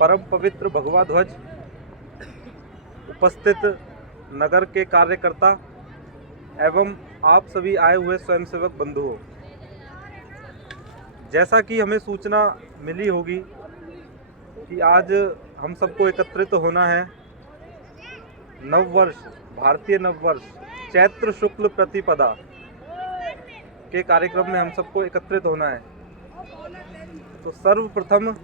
परम पवित्र भगवा ध्वज, उपस्थित नगर के कार्यकर्ता एवं आप सभी आए हुए स्वयंसेवक बंधुओं, जैसा कि हमें सूचना मिली होगी कि आज हम सबको एकत्रित होना है नववर्ष, भारतीय नववर्ष चैत्र शुक्ल प्रतिपदा के कार्यक्रम में हम सबको एकत्रित होना है। तो सर्वप्रथम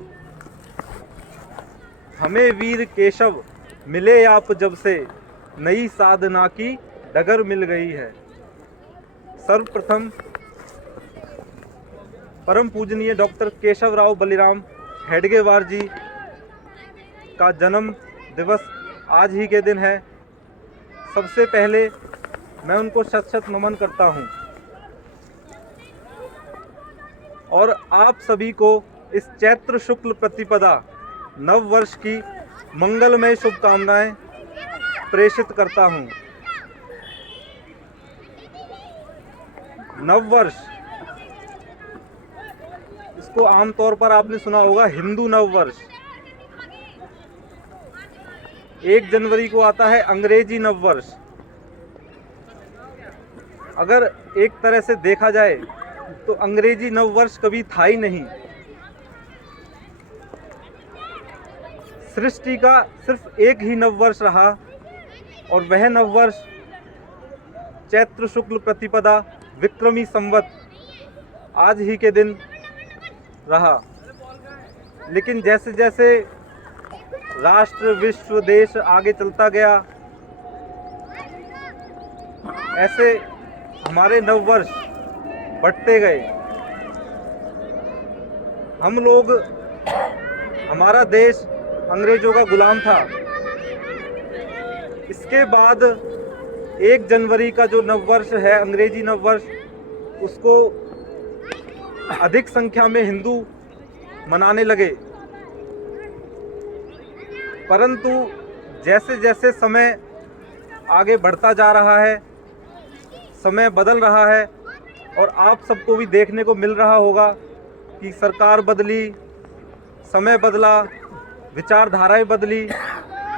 हमें वीर केशव मिले आप जब से, नई साधना की डगर मिल गई है। सर्वप्रथम परम पूजनीय डॉक्टर केशवराव बलिराम हेडगेवार जी का जन्म दिवस आज ही के दिन है। सबसे पहले मैं उनको शत शत नमन करता हूं और आप सभी को इस चैत्र शुक्ल प्रतिपदा नव वर्ष की मंगलमय शुभकामनाएं प्रेषित करता हूं। नव वर्ष, इसको आमतौर पर आपने सुना होगा हिंदू नव वर्ष। 1 जनवरी को आता है अंग्रेजी नव वर्ष। अगर एक तरह से देखा जाए तो अंग्रेजी नव वर्ष कभी था ही नहीं। सृष्टि का सिर्फ एक ही नव वर्ष रहा और वह नव वर्ष चैत्र शुक्ल प्रतिपदा विक्रमी संवत आज ही के दिन रहा। लेकिन जैसे जैसे राष्ट्र, विश्व, देश आगे चलता गया, ऐसे हमारे नववर्ष बढ़ते गए। हम लोग, हमारा देश अंग्रेजों का गुलाम था। इसके बाद 1 जनवरी का जो नववर्ष है, अंग्रेजी नववर्ष, उसको अधिक संख्या में हिंदू मनाने लगे। परंतु जैसे जैसे समय आगे बढ़ता जा रहा है, समय बदल रहा है और आप सबको भी देखने को मिल रहा होगा कि सरकार बदली, समय बदला, विचारधाराएं बदली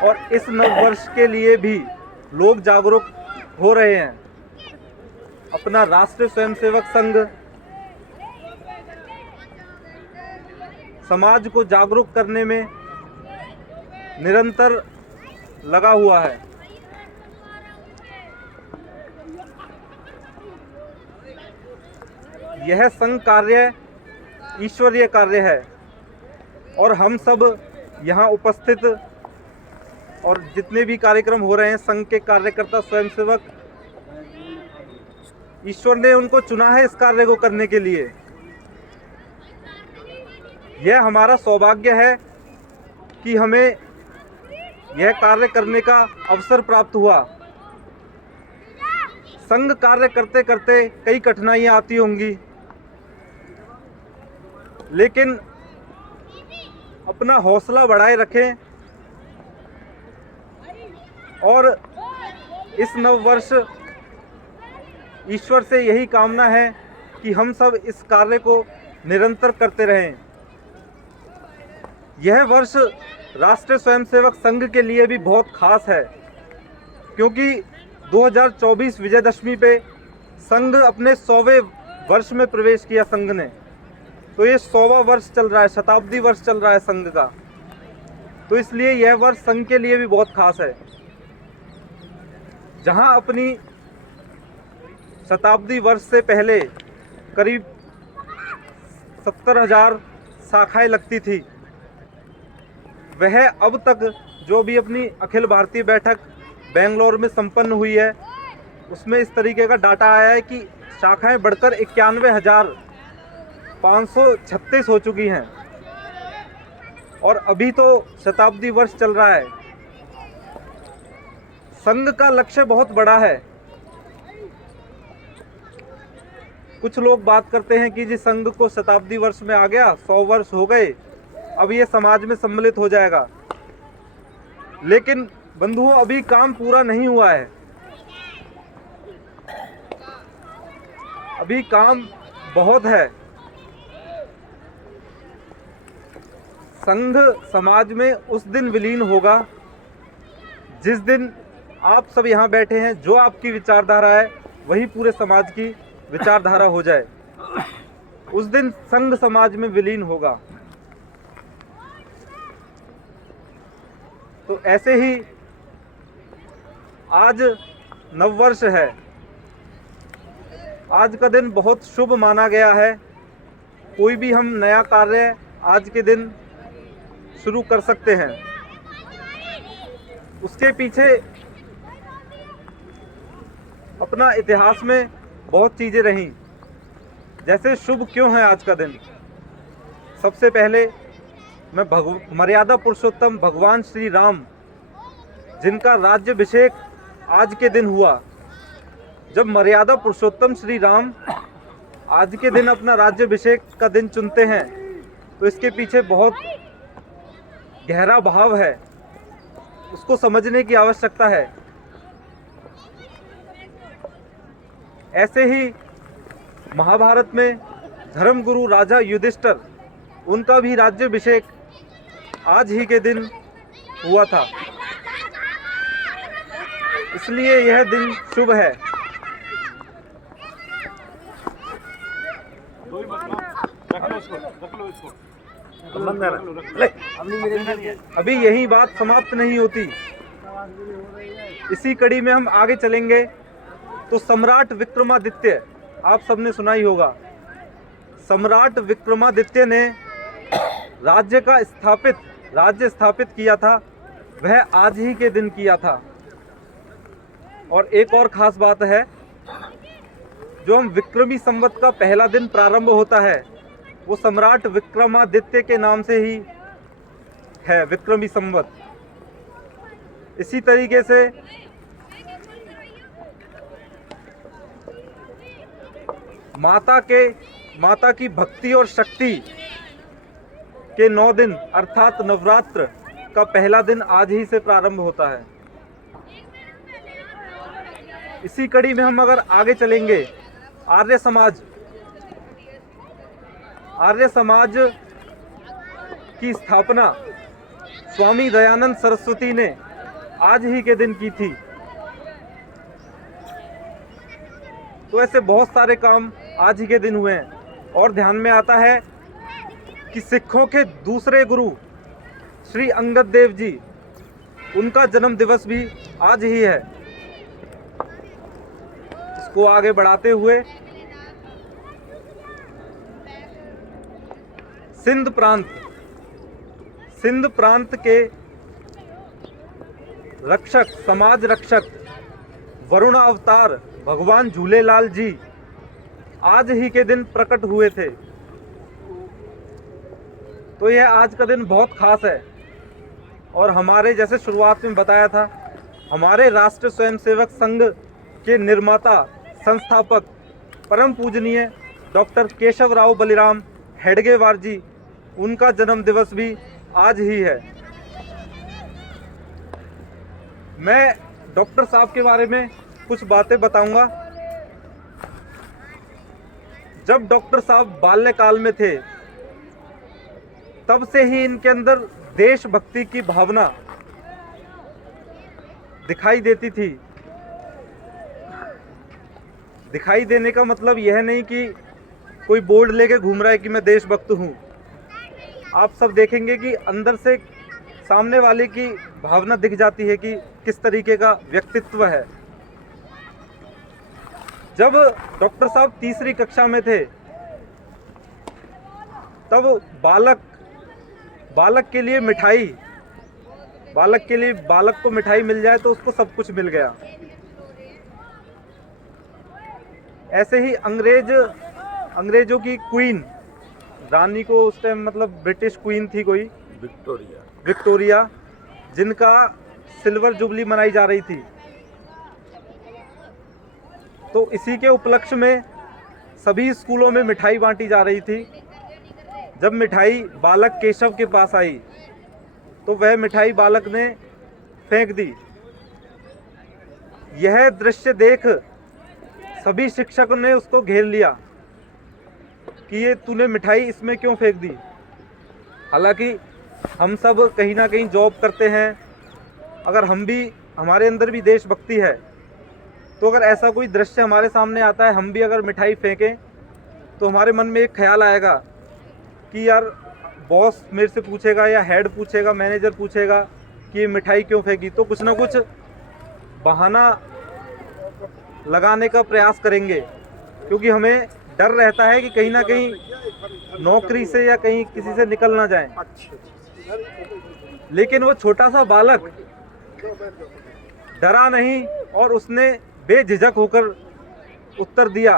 और इस नववर्ष के लिए भी लोग जागरूक हो रहे हैं। अपना राष्ट्रीय स्वयंसेवक संघ समाज को जागरूक करने में निरंतर लगा हुआ है। यह संघ कार्य ईश्वरीय कार्य है और हम सब यहाँ उपस्थित और जितने भी कार्यक्रम हो रहे हैं, संघ के कार्यकर्ता, स्वयंसेवक, ईश्वर ने उनको चुना है इस कार्य को करने के लिए। यह हमारा सौभाग्य है कि हमें यह कार्य करने का अवसर प्राप्त हुआ। संघ कार्य करते करते कई कठिनाइयां आती होंगी, लेकिन अपना हौसला बढ़ाए रखें और इस नववर्ष ईश्वर से यही कामना है कि हम सब इस कार्य को निरंतर करते रहें। यह वर्ष राष्ट्रीय स्वयंसेवक संघ के लिए भी बहुत खास है, क्योंकि 2024 विजयदशमी पे संघ अपने 100वें वर्ष में प्रवेश किया संघ ने। तो ये 100वां वर्ष चल रहा है, शताब्दी वर्ष चल रहा है संघ का। तो इसलिए यह वर्ष संघ के लिए भी बहुत खास है। जहां अपनी शताब्दी वर्ष से पहले करीब 70,000 शाखाएं लगती थी, वह अब तक जो भी अपनी अखिल भारतीय बैठक बेंगलोर में संपन्न हुई है, उसमें इस तरीके का डाटा आया है कि शाखाएं बढ़कर 91,536 हो चुकी हैं। और अभी तो शताब्दी वर्ष चल रहा है। संघ का लक्ष्य बहुत बड़ा है। कुछ लोग बात करते हैं कि जी संघ को शताब्दी वर्ष में आ गया, 100 वर्ष हो गए, अब ये समाज में सम्मिलित हो जाएगा। लेकिन बंधुओं, अभी काम पूरा नहीं हुआ है। अभी काम बहुत है। संघ समाज में उस दिन विलीन होगा जिस दिन आप सब यहाँ बैठे हैं, जो आपकी विचारधारा है वही पूरे समाज की विचारधारा हो जाए, उस दिन संघ समाज में विलीन होगा। तो ऐसे ही आज नववर्ष है। आज का दिन बहुत शुभ माना गया है। कोई भी हम नया कार्य आज के दिन शुरू कर सकते हैं। उसके पीछे अपना इतिहास में बहुत चीज़ें रहीं। जैसे शुभ क्यों है आज का दिन? सबसे पहले मैं मर्यादा पुरुषोत्तम भगवान श्री राम, जिनका राज्याभिषेक आज के दिन हुआ, जब मर्यादा पुरुषोत्तम श्री राम आज के दिन अपना राज्याभिषेक का दिन चुनते हैं तो इसके पीछे बहुत गहरा भाव है, उसको समझने की आवश्यकता है। ऐसे ही महाभारत में धर्मगुरु राजा युधिष्ठिर, उनका भी राज्याभिषेक आज ही के दिन हुआ था, इसलिए यह दिन शुभ है। अभी यही बात समाप्त नहीं होती, इसी कड़ी में हम आगे चलेंगे। तो सम्राट विक्रमादित्य, आप सबने सुना ही होगा, सम्राट विक्रमादित्य ने राज्य स्थापित किया था, वह आज ही के दिन किया था। और एक और खास बात है, जो हम विक्रमी संवत का पहला दिन प्रारंभ होता है वो सम्राट विक्रमादित्य के नाम से ही है, विक्रमी संवत। इसी तरीके से माता की भक्ति और शक्ति के 9 दिन अर्थात नवरात्र का पहला दिन आज ही से प्रारंभ होता है। इसी कड़ी में हम अगर आगे चलेंगे, आर्य समाज की स्थापना स्वामी दयानंद सरस्वती ने आज ही के दिन की थी। तो ऐसे बहुत सारे काम आज ही के दिन हुए हैं। और ध्यान में आता है कि सिखों के दूसरे गुरु श्री अंगद देव जी, उनका जन्म दिवस भी आज ही है। इसको आगे बढ़ाते हुए सिंध प्रांत के रक्षक, समाज रक्षक, वरुण अवतार भगवान झूलेलाल जी आज ही के दिन प्रकट हुए थे। तो यह आज का दिन बहुत खास है। और हमारे, जैसे शुरुआत में बताया था, हमारे राष्ट्रीय स्वयंसेवक संघ के निर्माता, संस्थापक, परम पूजनीय डॉक्टर केशवराव बलिराम हेडगेवार जी, उनका जन्म दिवस भी आज ही है। मैं डॉक्टर साहब के बारे में कुछ बातें बताऊंगा। जब डॉक्टर साहब बाल्यकाल में थे, तब से ही इनके अंदर देशभक्ति की भावना दिखाई देती थी। दिखाई देने का मतलब यह नहीं कि कोई बोर्ड लेके घूम रहा है कि मैं देशभक्त हूँ। आप सब देखेंगे कि अंदर से सामने वाले की भावना दिख जाती है कि किस तरीके का व्यक्तित्व है। जब डॉक्टर साहब तीसरी कक्षा में थे, तब बालक के लिए मिठाई, बालक को मिठाई मिल जाए तो उसको सब कुछ मिल गया। ऐसे ही अंग्रेजों की क्वीन, रानी को उस टाइम, मतलब ब्रिटिश क्वीन थी कोई, विक्टोरिया, जिनका सिल्वर जुबली मनाई जा रही थी। तो इसी के उपलक्ष्य में सभी स्कूलों में मिठाई बांटी जा रही थी। जब मिठाई बालक केशव के पास आई तो वह मिठाई बालक ने फेंक दी। यह दृश्य देख सभी शिक्षकों ने उसको घेर लिया कि ये तूने मिठाई इसमें क्यों फेंक दी। हालांकि हम सब कहीं ना कहीं जॉब करते हैं। अगर हमारे अंदर भी देशभक्ति है, तो अगर ऐसा कोई दृश्य हमारे सामने आता है, हम भी अगर मिठाई फेंकें, तो हमारे मन में एक ख्याल आएगा कि यार बॉस मेरे से पूछेगा या हेड पूछेगा, मैनेजर पूछेगा कि ये मिठाई क्यों फेंकी, तो कुछ ना कुछ बहाना लगाने का प्रयास करेंगे, क्योंकि हमें डर रहता है कि कहीं ना कहीं नौकरी से या कहीं किसी से निकल ना जाए। लेकिन वो छोटा सा बालक डरा नहीं और उसने बेझिझक होकर उत्तर दिया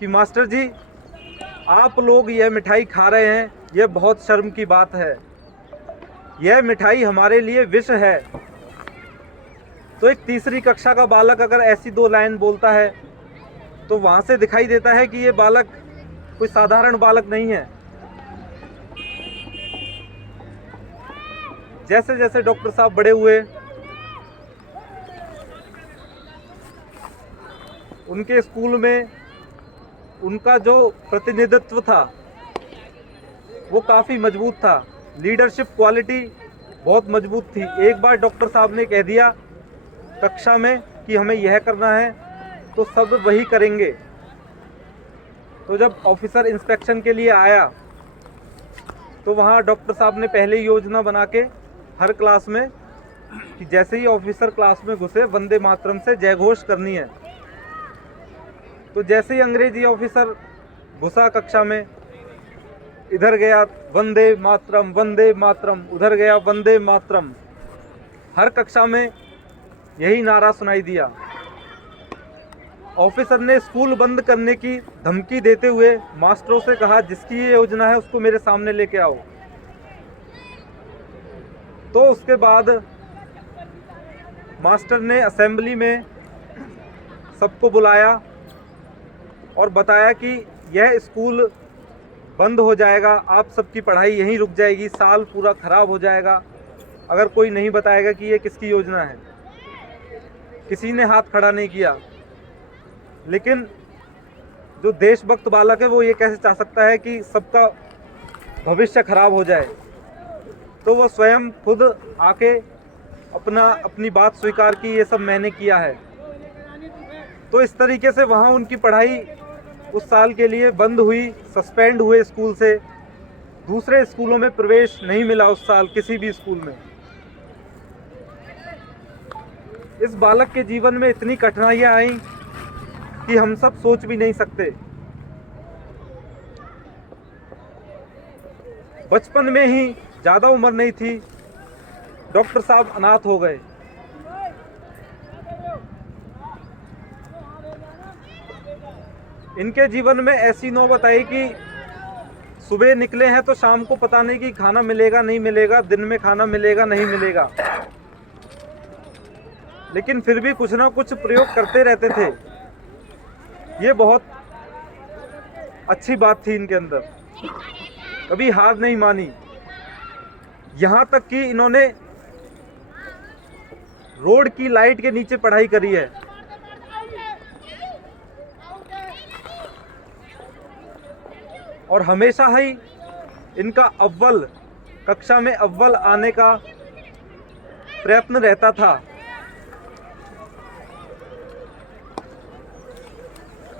कि मास्टर जी, आप लोग यह मिठाई खा रहे हैं, यह बहुत शर्म की बात है, यह मिठाई हमारे लिए विष है। तो एक तीसरी कक्षा का बालक अगर ऐसी 2 लाइन बोलता है, तो वहाँ से दिखाई देता है कि ये बालक कोई साधारण बालक नहीं है। जैसे जैसे डॉक्टर साहब बड़े हुए, उनके स्कूल में उनका जो प्रतिनिधित्व था वो काफ़ी मजबूत था, लीडरशिप क्वालिटी बहुत मजबूत थी। एक बार डॉक्टर साहब ने कह दिया कक्षा में कि हमें यह करना है, तो सब वही करेंगे। तो जब ऑफिसर इंस्पेक्शन के लिए आया, तो वहाँ डॉक्टर साहब ने पहले योजना बना के हर क्लास में कि जैसे ही ऑफिसर क्लास में घुसे, वंदे मातरम से जय घोष करनी है। तो जैसे ही अंग्रेजी ऑफिसर घुसा कक्षा में, इधर गया वंदे मातरम वंदे मातरम, उधर गया वंदे मातरम, हर कक्षा में यही नारा सुनाई दिया। ऑफिसर ने स्कूल बंद करने की धमकी देते हुए मास्टरों से कहा, जिसकी ये योजना है उसको मेरे सामने लेके आओ। तो उसके बाद मास्टर ने असेंबली में सबको बुलाया और बताया कि यह स्कूल बंद हो जाएगा, आप सबकी पढ़ाई यहीं रुक जाएगी, साल पूरा खराब हो जाएगा अगर कोई नहीं बताएगा कि ये किसकी योजना है। किसी ने हाथ खड़ा नहीं किया। लेकिन जो देशभक्त बालक है वो ये कैसे चाह सकता है कि सबका भविष्य खराब हो जाए। तो वो स्वयं खुद आके अपनी बात स्वीकार की, ये सब मैंने किया है। तो इस तरीके से वहाँ उनकी पढ़ाई उस साल के लिए बंद हुई, सस्पेंड हुए स्कूल से। दूसरे स्कूलों में प्रवेश नहीं मिला उस साल किसी भी स्कूल में। इस बालक के जीवन में इतनी कठिनाइयाँ आई कि हम सब सोच भी नहीं सकते। बचपन में ही, ज़्यादा उम्र नहीं थी, डॉक्टर साहब अनाथ हो गए। इनके जीवन में ऐसी नौबत आई कि सुबह निकले हैं तो शाम को पता नहीं कि खाना मिलेगा नहीं मिलेगा, दिन में खाना मिलेगा नहीं मिलेगा, लेकिन फिर भी कुछ ना कुछ प्रयोग करते रहते थे। ये बहुत अच्छी बात थी इनके अंदर, कभी हार नहीं मानी। यहाँ तक कि इन्होंने रोड की लाइट के नीचे पढ़ाई करी है। और हमेशा ही इनका अव्वल, कक्षा में अव्वल आने का प्रयत्न रहता था।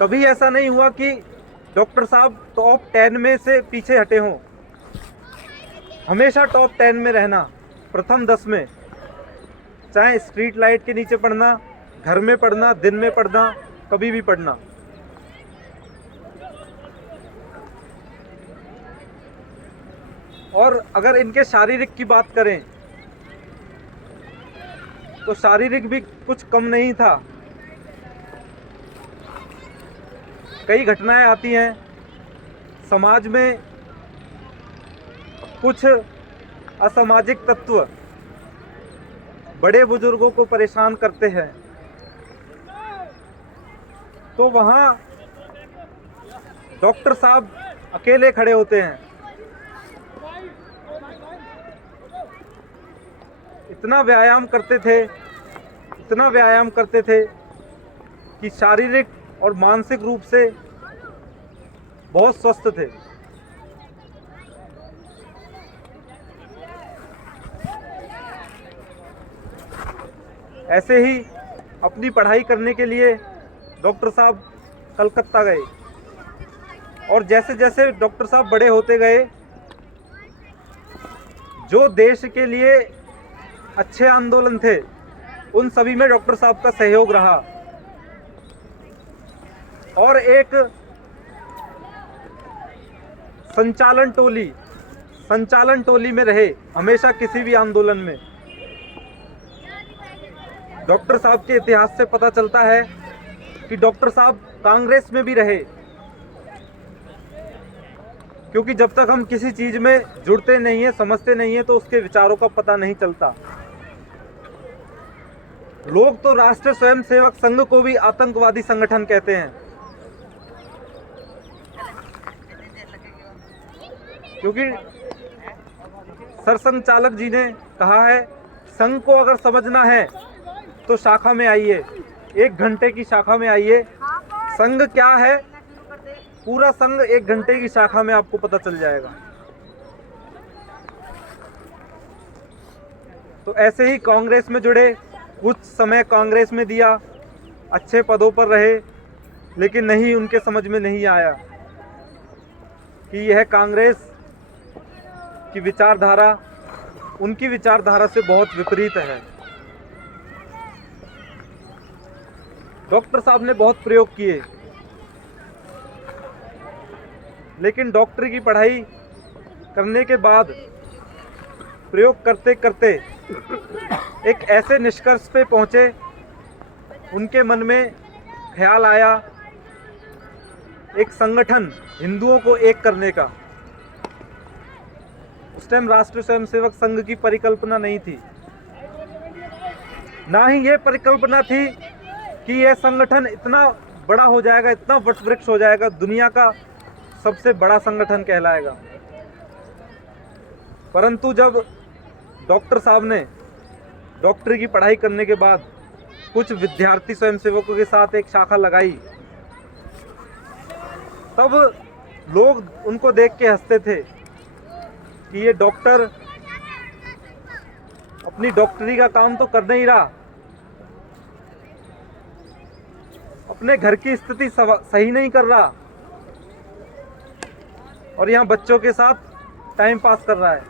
कभी ऐसा नहीं हुआ कि डॉक्टर साहब टॉप 10 में से पीछे हटे हों। हमेशा टॉप 10 में रहना, प्रथम 10 में, चाहे स्ट्रीट लाइट के नीचे पढ़ना, घर में पढ़ना, दिन में पढ़ना, कभी भी पढ़ना। और अगर इनके शारीरिक की बात करें तो शारीरिक भी कुछ कम नहीं था। कई घटनाएं आती हैं समाज में, कुछ असामाजिक तत्व बड़े बुजुर्गों को परेशान करते हैं, तो वहाँ डॉक्टर साहब अकेले खड़े होते हैं। इतना व्यायाम करते थे कि शारीरिक और मानसिक रूप से बहुत स्वस्थ थे। ऐसे ही अपनी पढ़ाई करने के लिए डॉक्टर साहब कलकत्ता गए और जैसे जैसे डॉक्टर साहब बड़े होते गए, जो देश के लिए अच्छे आंदोलन थे उन सभी में डॉक्टर साहब का सहयोग रहा और एक संचालन टोली में रहे हमेशा किसी भी आंदोलन में। डॉक्टर साहब के इतिहास से पता चलता है कि डॉक्टर साहब कांग्रेस में भी रहे, क्योंकि जब तक हम किसी चीज में जुड़ते नहीं है, समझते नहीं है, तो उसके विचारों का पता नहीं चलता। लोग तो राष्ट्रीय स्वयंसेवक संघ को भी आतंकवादी संगठन कहते हैं, क्योंकि सरसंघचालक जी ने कहा है संघ को अगर समझना है तो शाखा में आइए, 1 घंटे की शाखा में आइए। संघ क्या है, पूरा संघ 1 घंटे की शाखा में आपको पता चल जाएगा। तो ऐसे ही कांग्रेस में जुड़े, कुछ समय कांग्रेस में दिया, अच्छे पदों पर रहे, लेकिन नहीं, उनके समझ में नहीं आया कि यह कांग्रेस की विचारधारा उनकी विचारधारा से बहुत विपरीत है। डॉक्टर साहब ने बहुत प्रयोग किए, लेकिन डॉक्टरी की पढ़ाई करने के बाद प्रयोग करते करते एक ऐसे निष्कर्ष पे पहुंचे, उनके मन में ख्याल आया एक संगठन हिंदुओं को एक करने का। उस टाइम राष्ट्रीय स्वयंसेवक संघ की परिकल्पना नहीं थी, ना ही ये परिकल्पना थी कि यह संगठन इतना बड़ा हो जाएगा, इतना वटवृक्ष हो जाएगा, दुनिया का सबसे बड़ा संगठन कहलाएगा। परंतु जब डॉक्टर साहब ने डॉक्टरी की पढ़ाई करने के बाद कुछ विद्यार्थी स्वयंसेवकों के साथ एक शाखा लगाई, तब लोग उनको देख के हंसते थे कि ये डॉक्टर अपनी डॉक्टरी का काम तो कर नहीं रहा, अपने घर की स्थिति सही नहीं कर रहा और यहाँ बच्चों के साथ टाइम पास कर रहा है।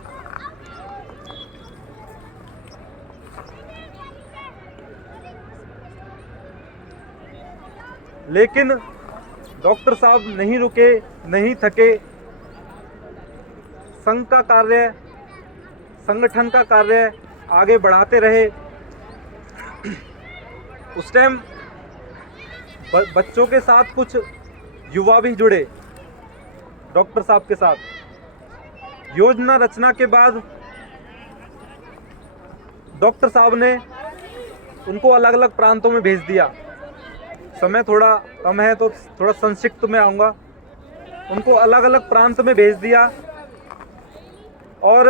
लेकिन डॉक्टर साहब नहीं रुके, नहीं थके, संघ का कार्य, संगठन का कार्य आगे बढ़ाते रहे। उस टाइम बच्चों के साथ कुछ युवा भी जुड़े डॉक्टर साहब के साथ। योजना रचना के बाद डॉक्टर साहब ने उनको अलग अलग प्रांतों में भेज दिया। समय थोड़ा कम है तो थोड़ा संक्षिप्त में आऊँगा। उनको अलग अलग प्रांत में भेज दिया और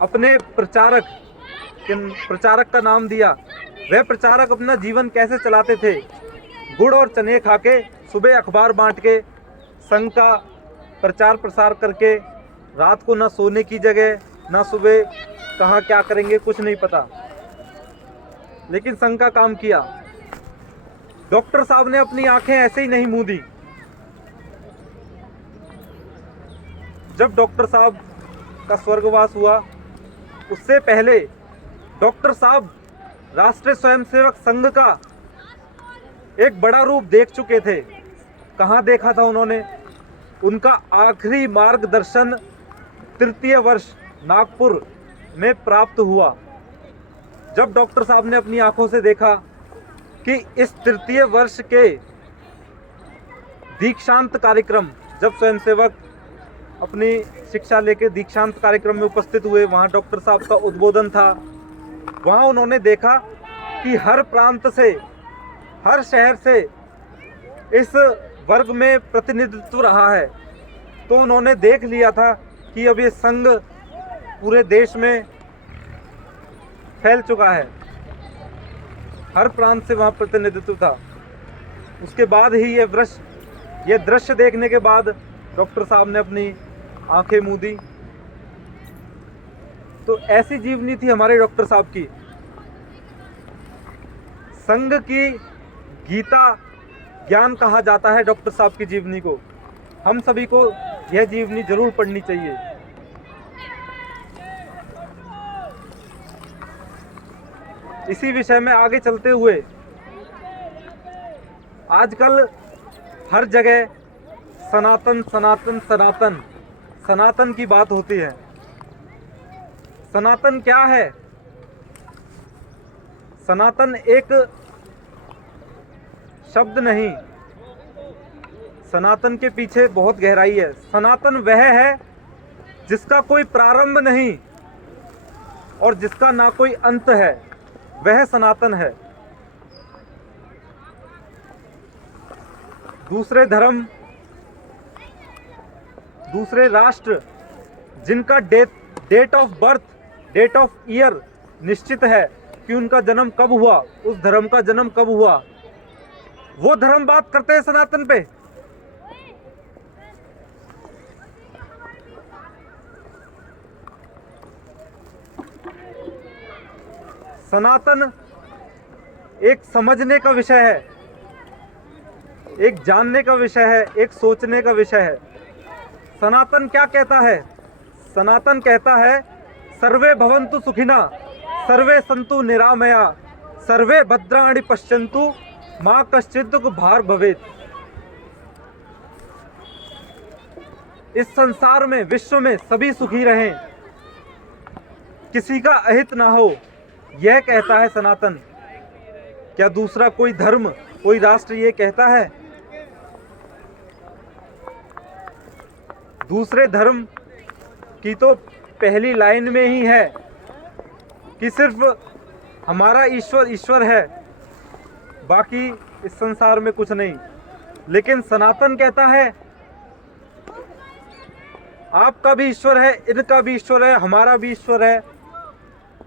अपने प्रचारक का नाम दिया। वह प्रचारक अपना जीवन कैसे चलाते थे, गुड़ और चने खा के, सुबह अखबार बांट के, संघ का प्रचार प्रसार करके, रात को ना सोने की जगह, ना सुबह कहाँ क्या करेंगे कुछ नहीं पता, लेकिन संघ का काम किया। डॉक्टर साहब ने अपनी आंखें ऐसे ही नहीं मूंदी। जब डॉक्टर साहब का स्वर्गवास हुआ, उससे पहले डॉक्टर साहब राष्ट्रीय स्वयंसेवक संघ का एक बड़ा रूप देख चुके थे। कहाँ देखा था उन्होंने? उनका आखिरी मार्गदर्शन तृतीय वर्ष नागपुर में प्राप्त हुआ, जब डॉक्टर साहब ने अपनी आंखों से देखा कि इस तृतीय वर्ष के दीक्षांत कार्यक्रम, जब स्वयंसेवक अपनी शिक्षा लेके दीक्षांत कार्यक्रम में उपस्थित हुए, वहाँ डॉक्टर साहब का उद्बोधन था। वहाँ उन्होंने देखा कि हर प्रांत से, हर शहर से इस वर्ग में प्रतिनिधित्व रहा है। तो उन्होंने देख लिया था कि अब ये संघ पूरे देश में फैल चुका है, हर प्रांत से वहाँ प्रतिनिधित्व था। उसके बाद ही ये दृश्य देखने के बाद डॉक्टर साहब ने अपनी आंखें मूंदी। तो ऐसी जीवनी थी हमारे डॉक्टर साहब की। संघ की गीता ज्ञान कहा जाता है डॉक्टर साहब की जीवनी को। हम सभी को यह जीवनी जरूर पढ़नी चाहिए। इसी विषय में आगे चलते हुए, आजकल हर जगह सनातन सनातन सनातन सनातन की बात होती है। सनातन क्या है? सनातन एक शब्द नहीं, सनातन के पीछे बहुत गहराई है। सनातन वह है जिसका कोई प्रारंभ नहीं और जिसका ना कोई अंत है, वह सनातन है। दूसरे धर्म, दूसरे राष्ट्र जिनका date of birth, date of year निश्चित है कि उनका जन्म कब हुआ, उस धर्म का जन्म कब हुआ, वो धर्म बात करते हैं सनातन पे। सनातन एक समझने का विषय है, एक जानने का विषय है, एक सोचने का विषय है। सनातन क्या कहता है? सनातन कहता है सर्वे भवन्तु सुखिना, सर्वे सन्तु निरामया, सर्वे भद्राणि पश्यन्तु, मां कश्चित् दुःख भार भवेत्। इस संसार में, विश्व में सभी सुखी रहें, किसी का अहित ना हो, यह कहता है सनातन। क्या दूसरा कोई धर्म, कोई राष्ट्र ये कहता है? दूसरे धर्म की तो पहली लाइन में ही है कि सिर्फ हमारा ईश्वर ईश्वर है, बाकी इस संसार में कुछ नहीं। लेकिन सनातन कहता है आपका भी ईश्वर है, इनका भी ईश्वर है, हमारा भी ईश्वर है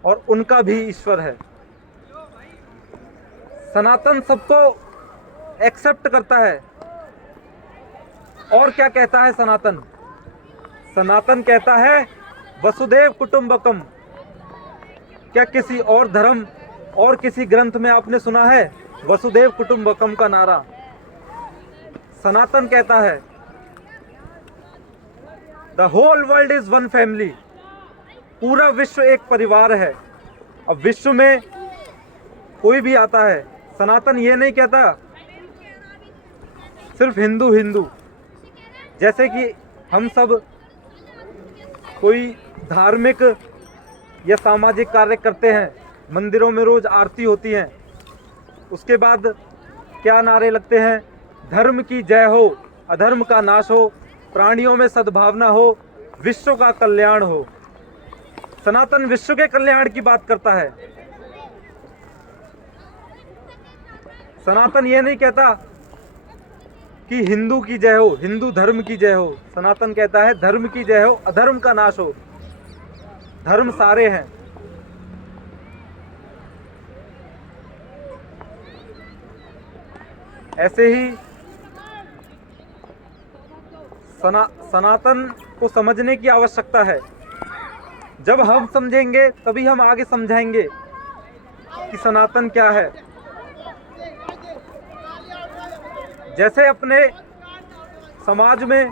और उनका भी ईश्वर है। सनातन सबको एक्सेप्ट करता है। और क्या कहता है सनातन? सनातन कहता है वसुदेव कुटुंबकम। क्या किसी और धर्म और किसी ग्रंथ में आपने सुना है वसुदेव कुटुंबकम का नारा? सनातन कहता है the whole world is one family. पूरा विश्व एक परिवार है। अब विश्व में कोई भी आता है, सनातन ये नहीं कहता सिर्फ हिंदू हिंदू। जैसे कि हम सब कोई धार्मिक या सामाजिक कार्य करते हैं, मंदिरों में रोज आरती होती है, उसके बाद क्या नारे लगते हैं? धर्म की जय हो, अधर्म का नाश हो, प्राणियों में सद्भावना हो, विश्व का कल्याण हो। सनातन विश्व के कल्याण की बात करता है। सनातन ये नहीं कहता कि हिंदू की जय हो, हिंदू धर्म की जय हो। सनातन कहता है धर्म की जय हो, अधर्म का नाश हो। धर्म सारे हैं। ऐसे ही सनातन को समझने की आवश्यकता है। जब हम समझेंगे तभी हम आगे समझाएंगे कि सनातन क्या है। जैसे अपने समाज में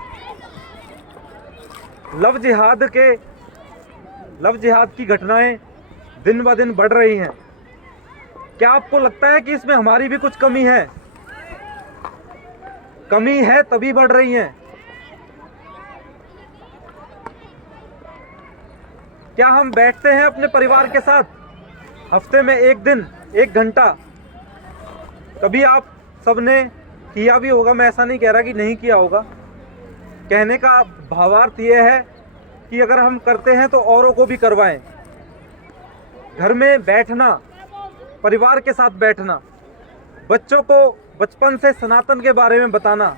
लव जिहाद की घटनाएं दिन ब दिन बढ़ रही हैं। क्या आपको लगता है कि इसमें हमारी भी कुछ कमी है? कमी है तभी बढ़ रही हैं। क्या हम बैठते हैं अपने परिवार के साथ हफ्ते में एक दिन, एक घंटा? कभी आप सबने किया भी होगा, मैं ऐसा नहीं कह रहा कि नहीं किया होगा। कहने का भावार्थ ये है कि अगर हम करते हैं तो औरों को भी करवाएं। घर में बैठना, परिवार के साथ बैठना, बच्चों को बचपन से सनातन के बारे में बताना,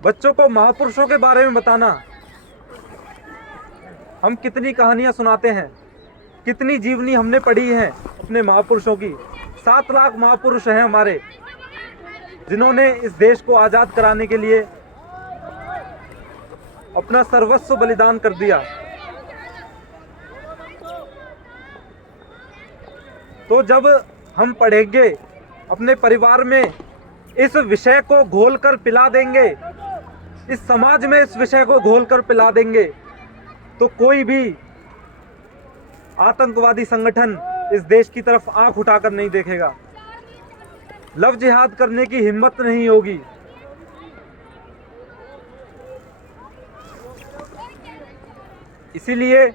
बच्चों को महापुरुषों के बारे में बताना। हम कितनी कहानियां सुनाते हैं, कितनी जीवनी हमने पढ़ी है अपने महापुरुषों की। 7 लाख महापुरुष हैं हमारे, जिन्होंने इस देश को आज़ाद कराने के लिए अपना सर्वस्व बलिदान कर दिया। तो जब हम पढ़ेंगे, अपने परिवार में इस विषय को घोलकर पिला देंगे, इस समाज में इस विषय को घोलकर पिला देंगे, तो कोई भी आतंकवादी संगठन इस देश की तरफ आंख उठाकर नहीं देखेगा, लव जिहाद करने की हिम्मत नहीं होगी। इसीलिए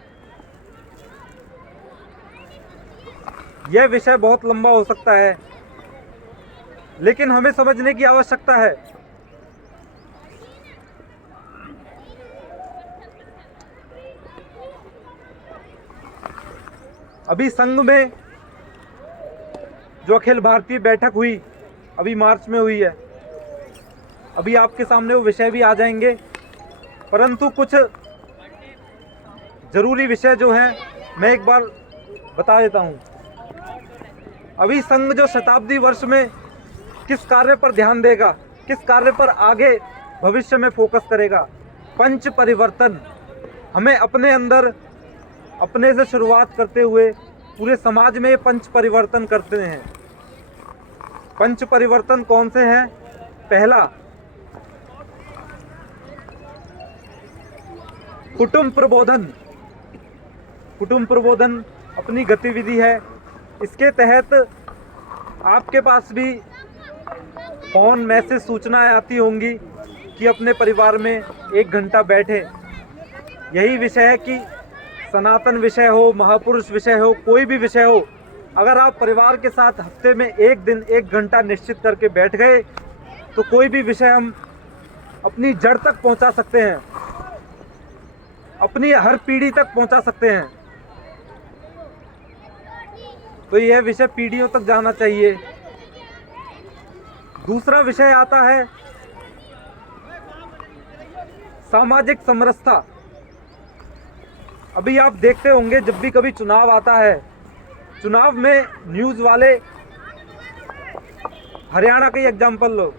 यह विषय बहुत लंबा हो सकता है, लेकिन हमें समझने की आवश्यकता है। अभी संघ में जो अखिल भारतीय बैठक हुई, अभी मार्च में हुई है, अभी आपके सामने वो विषय भी आ जाएंगे, परंतु कुछ जरूरी विषय जो हैं मैं एक बार बता देता हूं। अभी संघ जो शताब्दी वर्ष में किस कार्य पर ध्यान देगा, किस कार्य पर आगे भविष्य में फोकस करेगा, पंच परिवर्तन। हमें अपने अंदर, अपने से शुरुआत करते हुए पूरे समाज में पंच परिवर्तन करते हैं। पंच परिवर्तन कौन से हैं? पहला, कुटुंब प्रबोधन। कुटुंब प्रबोधन अपनी गतिविधि है। इसके तहत आपके पास भी फोन, मैसेज, सूचनाएं आती होंगी कि अपने परिवार में 1 घंटा बैठे। यही विषय है कि सनातन विषय हो, महापुरुष विषय हो, कोई भी विषय हो, अगर आप परिवार के साथ हफ्ते में 1 दिन 1 घंटा निश्चित करके बैठ गए तो कोई भी विषय हम अपनी जड़ तक पहुंचा सकते हैं, अपनी हर पीढ़ी तक पहुंचा सकते हैं। तो यह विषय पीढ़ियों तक जाना चाहिए। दूसरा विषय आता है सामाजिक समरसता। अभी आप देखते होंगे जब भी कभी चुनाव आता है, चुनाव में न्यूज़ वाले, हरियाणा का ही एग्जाम्पल लो,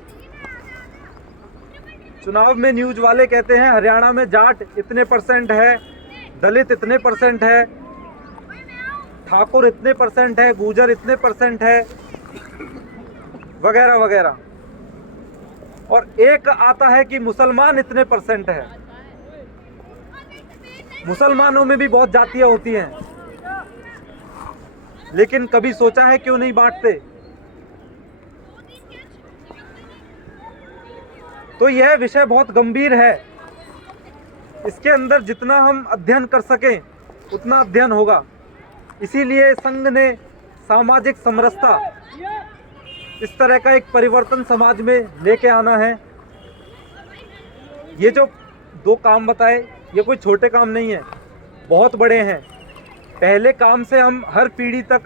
चुनाव में न्यूज़ वाले कहते हैं हरियाणा में जाट इतने % है, दलित इतने % है, ठाकुर इतने % है, गुर्जर इतने % है, वगैरह वगैरह। और एक आता है कि मुसलमान इतने % है। मुसलमानों में भी बहुत जातियां होती हैं, लेकिन कभी सोचा है क्यों नहीं बांटते? तो यह विषय बहुत गंभीर है। इसके अंदर जितना हम अध्ययन कर सकें उतना अध्ययन होगा। इसीलिए संघ ने सामाजिक समरसता, इस तरह का एक परिवर्तन समाज में लेके आना है। ये जो 2 काम बताए, ये कोई छोटे काम नहीं है, बहुत बड़े हैं। पहले काम से हम हर पीढ़ी तक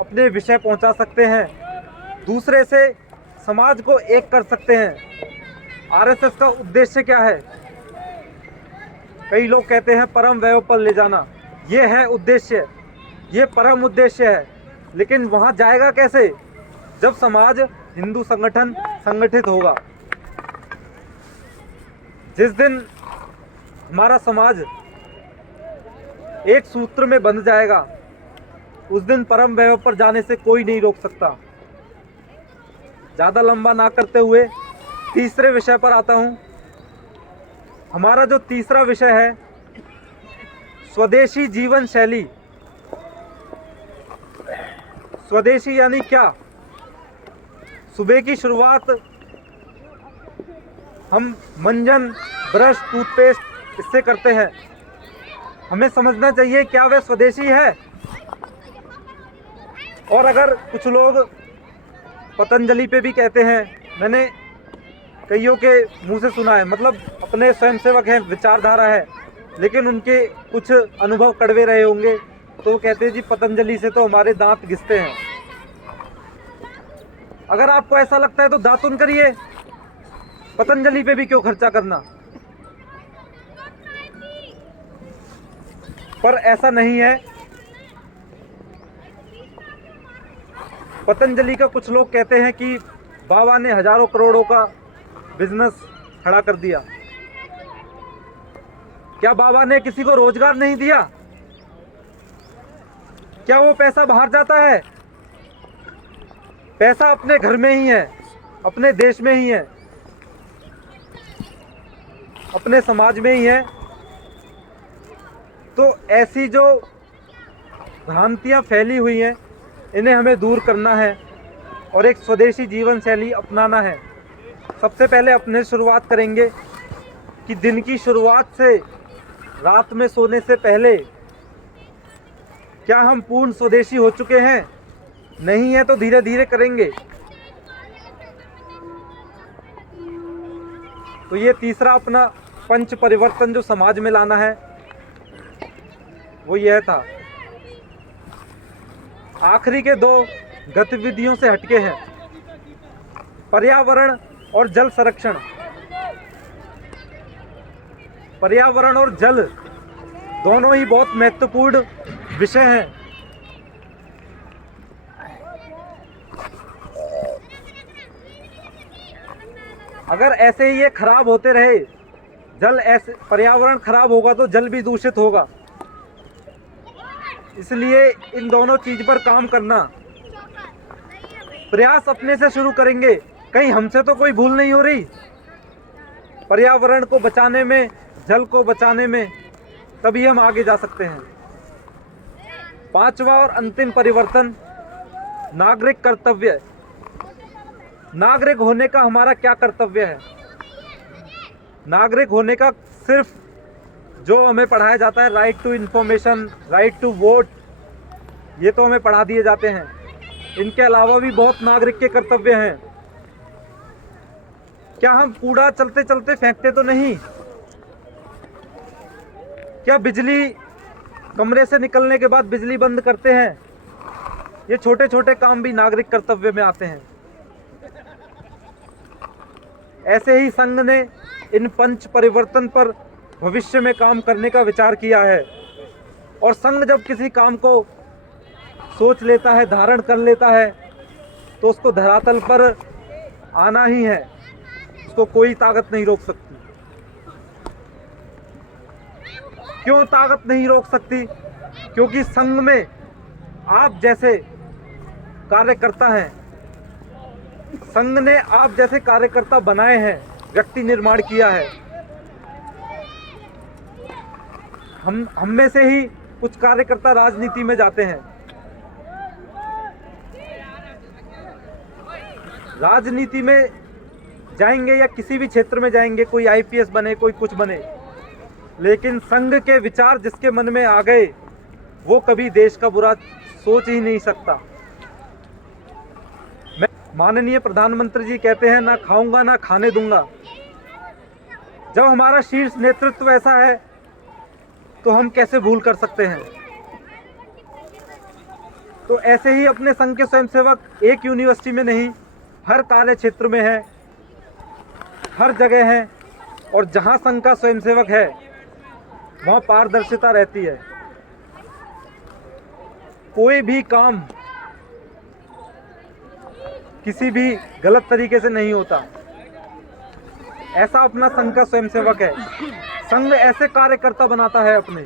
अपने विषय पहुंचा सकते हैं, दूसरे से समाज को एक कर सकते हैं। आरएसएस का उद्देश्य क्या है? कई लोग कहते हैं परम वैभव पर ले जाना, ये है उद्देश्य, ये परम उद्देश्य है। लेकिन वहाँ जाएगा कैसे? जब समाज, हिंदू संगठन संगठित होगा। जिस दिन हमारा समाज एक सूत्र में बंध जाएगा, उस दिन परम वैभव पर जाने से कोई नहीं रोक सकता। ज़्यादा लंबा ना करते हुए तीसरे विषय पर आता हूँ। हमारा जो तीसरा विषय है, स्वदेशी जीवन शैली। स्वदेशी यानी क्या? सुबह की शुरुआत हम मंजन, ब्रश, टूथपेस्ट इससे करते हैं। हमें समझना चाहिए क्या वह स्वदेशी है। और अगर कुछ लोग पतंजलि पे भी कहते हैं, मैंने कईयों के मुंह से सुना है, मतलब अपने स्वयंसेवक हैं, विचारधारा है, लेकिन उनके कुछ अनुभव कड़वे रहे होंगे, तो वो कहते हैं जी पतंजलि से तो हमारे दांत घिसते हैं। अगर आपको ऐसा लगता है तो दातुन करिए, पतंजलि पे भी क्यों खर्चा करना। पर ऐसा नहीं है। पतंजलि का कुछ लोग कहते हैं कि बाबा ने हजारों करोड़ों का बिजनेस खड़ा कर दिया। क्या बाबा ने किसी को रोजगार नहीं दिया? क्या वो पैसा बाहर जाता है? पैसा अपने घर में ही है, अपने देश में ही है, अपने समाज में ही है। तो ऐसी जो भ्रांतियां फैली हुई हैं, इन्हें हमें दूर करना है और एक स्वदेशी जीवन शैली अपनाना है। सबसे पहले अपने शुरुआत करेंगे कि दिन की शुरुआत से रात में सोने से पहले क्या हम पूर्ण स्वदेशी हो चुके हैं? नहीं है तो धीरे धीरे करेंगे। तो ये तीसरा अपना पंच परिवर्तन जो समाज में लाना है वो यह था। आखिरी के 2 गतिविधियों से हटके हैं, पर्यावरण और जल संरक्षण। पर्यावरण और जल दोनों ही बहुत महत्वपूर्ण विषय हैं। अगर ऐसे ही ये खराब होते रहे, पर्यावरण खराब होगा तो जल भी दूषित होगा। इसलिए इन दोनों चीज पर काम करना, प्रयास अपने से शुरू करेंगे। कहीं हमसे तो कोई भूल नहीं हो रही पर्यावरण को बचाने में, जल को बचाने में, तभी हम आगे जा सकते हैं। 5वां और अंतिम परिवर्तन, नागरिक कर्तव्य। नागरिक होने का हमारा क्या कर्तव्य है? नागरिक होने का सिर्फ जो हमें पढ़ाया जाता है, right to information, right to vote, ये तो हमें पढ़ा दिए जाते हैं। इनके अलावा भी बहुत नागरिक के कर्तव्य हैं। क्या हम कूड़ा चलते चलते फेंकते तो नहीं? क्या बिजली कमरे से निकलने के बाद बिजली बंद करते हैं? ये छोटे छोटे काम भी नागरिक कर्तव्य में आते हैं। ऐसे ही संघ ने इन पंच परिवर्तन पर भविष्य में काम करने का विचार किया है। और संघ जब किसी काम को सोच लेता है, धारण कर लेता है, तो उसको धरातल पर आना ही है। उसको कोई ताकत नहीं रोक सकती। क्यों ताकत नहीं रोक सकती? क्योंकि संघ में आप जैसे कार्यकर्ता हैं। संघ ने आप जैसे कार्यकर्ता बनाए हैं, व्यक्ति निर्माण किया है। हम में से ही कुछ कार्यकर्ता राजनीति में जाते हैं। राजनीति में जाएंगे या किसी भी क्षेत्र में जाएंगे, कोई आईपीएस बने, कोई कुछ बने, लेकिन संघ के विचार जिसके मन में आ गए वो कभी देश का बुरा सोच ही नहीं सकता। माननीय प्रधानमंत्री जी कहते हैं, ना खाऊंगा ना खाने दूंगा। जब हमारा शीर्ष नेतृत्व ऐसा है तो हम कैसे भूल कर सकते हैं? तो ऐसे ही अपने संघ के स्वयंसेवक एक यूनिवर्सिटी में नहीं, हर कार्य क्षेत्र में है, हर जगह है। और जहां संघ का स्वयंसेवक है वहां पारदर्शिता रहती है। कोई भी काम किसी भी गलत तरीके से नहीं होता। ऐसा अपना संघ का स्वयंसेवक है। संघ ऐसे कार्यकर्ता बनाता है अपने।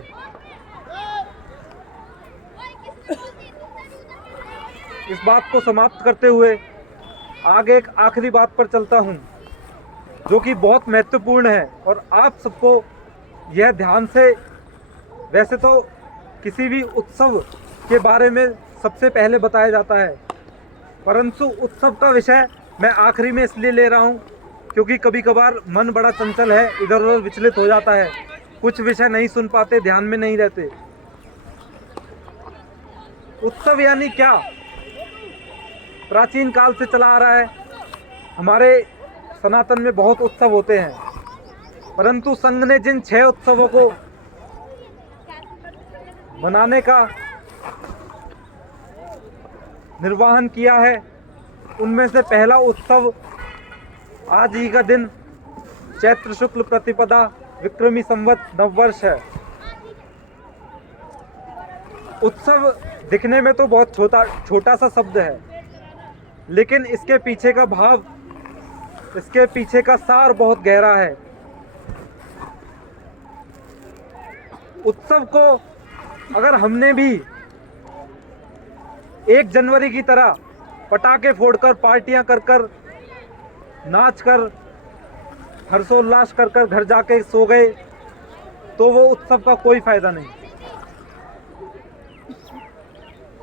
इस बात को समाप्त करते हुए आगे एक आखिरी बात पर चलता हूं, जो कि बहुत महत्वपूर्ण है और आप सबको यह ध्यान से, वैसे तो किसी भी उत्सव के बारे में सबसे पहले बताया जाता है, परंतु उत्सव का विषय मैं आखिरी में इसलिए ले रहा हूं क्योंकि कभी कभार मन बड़ा चंचल है, इधर उधर विचलित हो जाता है, कुछ विषय नहीं सुन पाते, ध्यान में नहीं रहते। उत्सव यानी क्या? प्राचीन काल से चला आ रहा है। हमारे सनातन में बहुत उत्सव होते हैं, परंतु संघ ने जिन 6 उत्सवों को मनाने का निर्वहन किया है, उनमें से पहला उत्सव आज ही का दिन चैत्र शुक्ल प्रतिपदा विक्रमी संवत नववर्ष है। उत्सव दिखने में तो बहुत छोटा सा शब्द है, लेकिन इसके पीछे का भाव, इसके पीछे का सार बहुत गहरा है। उत्सव को अगर हमने भी 1 जनवरी की तरह पटाखे फोड़कर, पार्टियां कर कर, नाच कर, हर्षोल्लास कर कर घर जाके सो गए तो वो उत्सव का कोई फायदा नहीं।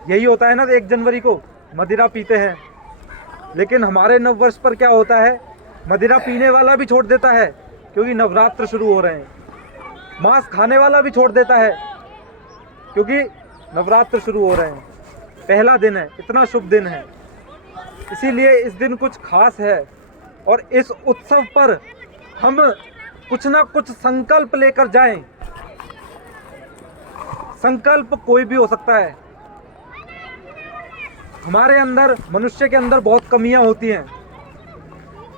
यही होता है ना, 1 जनवरी को मदिरा पीते हैं, लेकिन हमारे नव वर्ष पर क्या होता है, मदिरा पीने वाला भी छोड़ देता है क्योंकि नवरात्र शुरू हो रहे हैं। मांस खाने वाला भी छोड़ देता है क्योंकि नवरात्र शुरू हो रहे हैं। पहला दिन है, इतना शुभ दिन है, इसीलिए इस दिन कुछ खास है और इस उत्सव पर हम कुछ ना कुछ संकल्प लेकर जाएं। संकल्प कोई भी हो सकता है। हमारे अंदर, मनुष्य के अंदर बहुत कमियां होती हैं।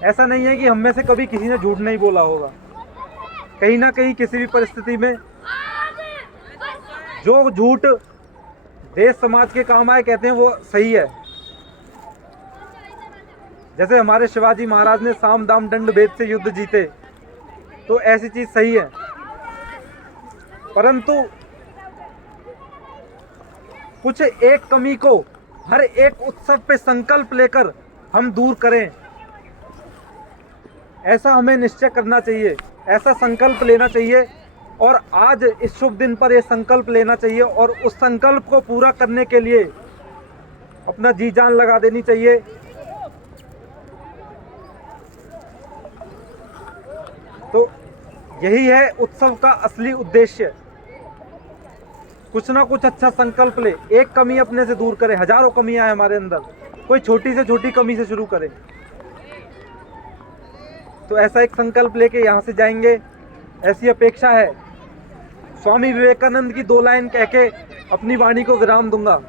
ऐसा नहीं है कि हम में से कभी किसी ने झूठ नहीं बोला होगा। कहीं ना कहीं किसी भी परिस्थिति में जो झूठ देश समाज के काम आए, कहते हैं वो सही है। जैसे हमारे शिवाजी महाराज ने साम दाम दंड भेद से युद्ध जीते, तो ऐसी चीज सही है। परंतु कुछ एक कमी को हर एक उत्सव पे संकल्प लेकर हम दूर करें, ऐसा हमें निश्चय करना चाहिए, ऐसा संकल्प लेना चाहिए। और आज इस शुभ दिन पर यह संकल्प लेना चाहिए और उस संकल्प को पूरा करने के लिए अपना जी जान लगा देनी चाहिए। तो यही है उत्सव का असली उद्देश्य। कुछ ना कुछ अच्छा संकल्प ले, एक कमी अपने से दूर करें। हजारों कमियां हैं हमारे अंदर, कोई छोटी से छोटी कमी से शुरू करें। तो ऐसा एक संकल्प लेके यहाँ से जाएंगे, ऐसी अपेक्षा है। स्वामी विवेकानंद की 2 लाइन कह के अपनी वाणी को विराम दूंगा।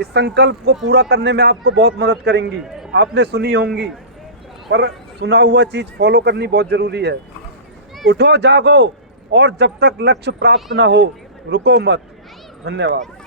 इस संकल्प को पूरा करने में आपको बहुत मदद करेंगी। आपने सुनी होंगी, पर सुना हुआ चीज फॉलो करनी बहुत जरूरी है। उठो, जागो और जब तक लक्ष्य प्राप्त ना हो रुको मत। धन्यवाद।